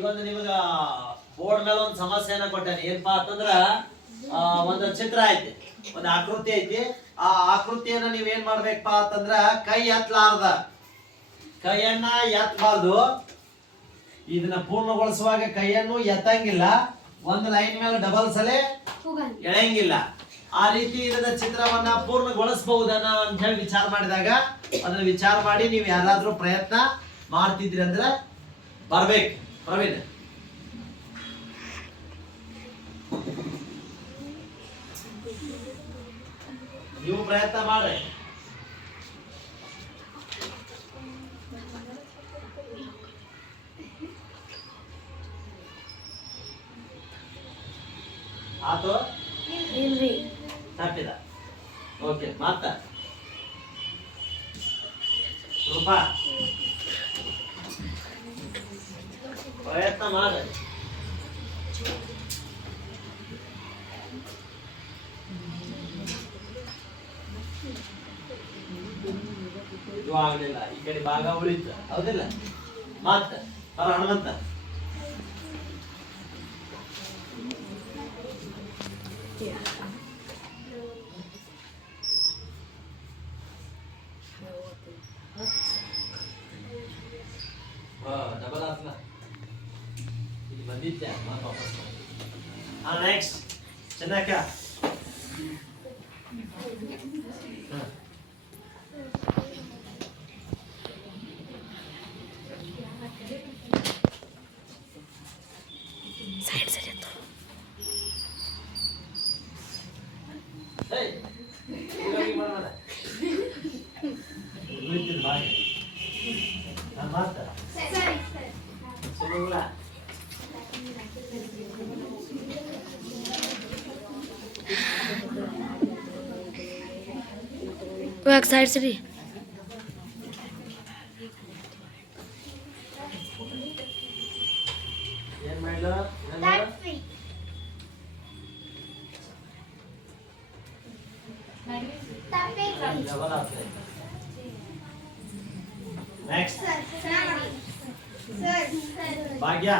ಇವತ್ತು ನಿಮಗ ಬೋರ್ಡ್ ಮೇಲೆ ಒಂದು ಸಮಸ್ಯೆನ ಕೊಟ್ಟಾನೆ. ಏನಪ್ಪಾ ಅಂತಂದ್ರ ಒಂದು ಚಿತ್ರ ಐತಿ, ಒಂದು ಆಕೃತಿ ಐತಿ. ಆ ಆಕೃತಿಯನ್ನ ನೀವೇನ್ ಮಾಡ್ಬೇಕಪ್ಪ ಅಂತಂದ್ರ ಕೈ ಎತ್ತಲಾರ್ದ, ಕೈಯನ್ನ ಎತ್ತಬಾರ್ದು. ಇದನ್ನ ಪೂರ್ಣಗೊಳಿಸುವಾಗ ಕೈಯನ್ನು ಎತ್ತಂಗಿಲ್ಲ, ಒಂದು ಲೈನ್ ಮೇಲೆ ಡಬಲ್ ಸಲ ಎಳೆಯಂಗಿಲ್ಲ. ಆ ರೀತಿ ಇದನ್ನ ಚಿತ್ರವನ್ನ ಪೂರ್ಣಗೊಳಿಸಬಹುದನ್ನ ಅಂತ ಹೇಳಿ ವಿಚಾರ ಮಾಡಿದಾಗ ಅದನ್ನ ವಿಚಾರ ಮಾಡಿ ನೀವು ಯಾರಾದ್ರೂ ಪ್ರಯತ್ನ ಮಾಡ್ತಿದ್ರಿ ಅಂದ್ರೆ ಬರ್ಬೇಕು. ಪ್ರವೀಣ್, ನೀವು ಪ್ರಯತ್ನ ಮಾಡ್ರಿ. ಆತು ತಪ್ಪಿದ. ಓಕೆ, ಮತ್ತ ರೂಪಾ ಪ್ರಯತ್ನ ಮಾಡ್ರಿ. ಇದು ಆಗ್ಲಿಲ್ಲ, ಈ ಕಡೆ ಭಾಗ ಉಳಿತು, ಹೌದಿಲ್ಲ? ಮತ್ತ ಹನುಮಂತ ಡಬಲ್ ಆತ್ಲ ಇಲ್ಲಿ ಬಂದಿದ್ದೆ ಮತ್ತೆ ವಾಪಸ್. ನೆಕ್ಸ್ಟ್ ಚೆನ್ನಕ್ಕ. ಸೈಡ್ ಸರಿ ಅಂತ ಇವಾಗ ಸೈಡ್ ಸರಿ. ಏನ್ ಮಾಡ್ಲ ನೆಕ್ಸ್ಟ್ ಭಾಗ್ಯ.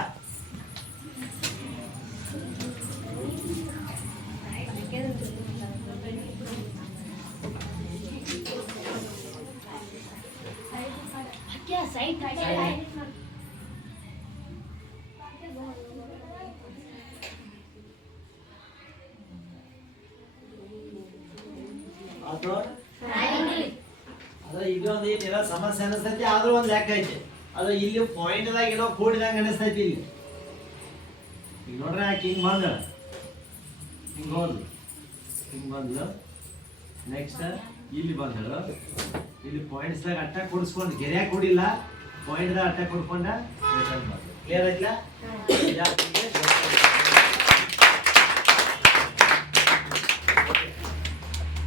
ಅದ್ರ ಇದೊಂದು ಏನಿಲ್ಲ ಸಮಸ್ಯೆ ಅನಿಸ್ತೈತಿ, ಆದ್ರೂ ಒಂದ್ ಲೆಕ್ಕ ಐತಿ. ಅದು ಇಲ್ಲಿ ಪಾಯಿಂಟ್ ದಾಗ ಏನೋ ಕೂಡಿದಂಗ ಅನಿಸ್ತೈತಿ. ಇಲ್ಲಿ ಈಗ ನೋಡ್ರಿ, ಯಾಕೆ ಹಿಂಗ್ ಬಂದ ಹಿಂಗ್ ಹೋದ್ಲು, ಹಿಂಗ್ ಬಂದ್ಲು. ನೆಕ್ಸ್ಟ್ ಇಲ್ಲಿ ಬಂದಳು, ಇಲ್ಲಿ ಪಾಯಿಂಟ್ಸ್ ದಾಗ ಅಟ್ಟ ಕೂಡಿಸ್ಕೊಂಡು ಗೆರೆಯಾಗ ಕೂಡಿಲ್ಲ, ಪಾಯಿಂಟ್ ದಾಗ ಅಟ್ಟ ಕೂಡ್ಕೊಂಡ ಕ್ಲಿಯರ್ ಐತ್ಲ?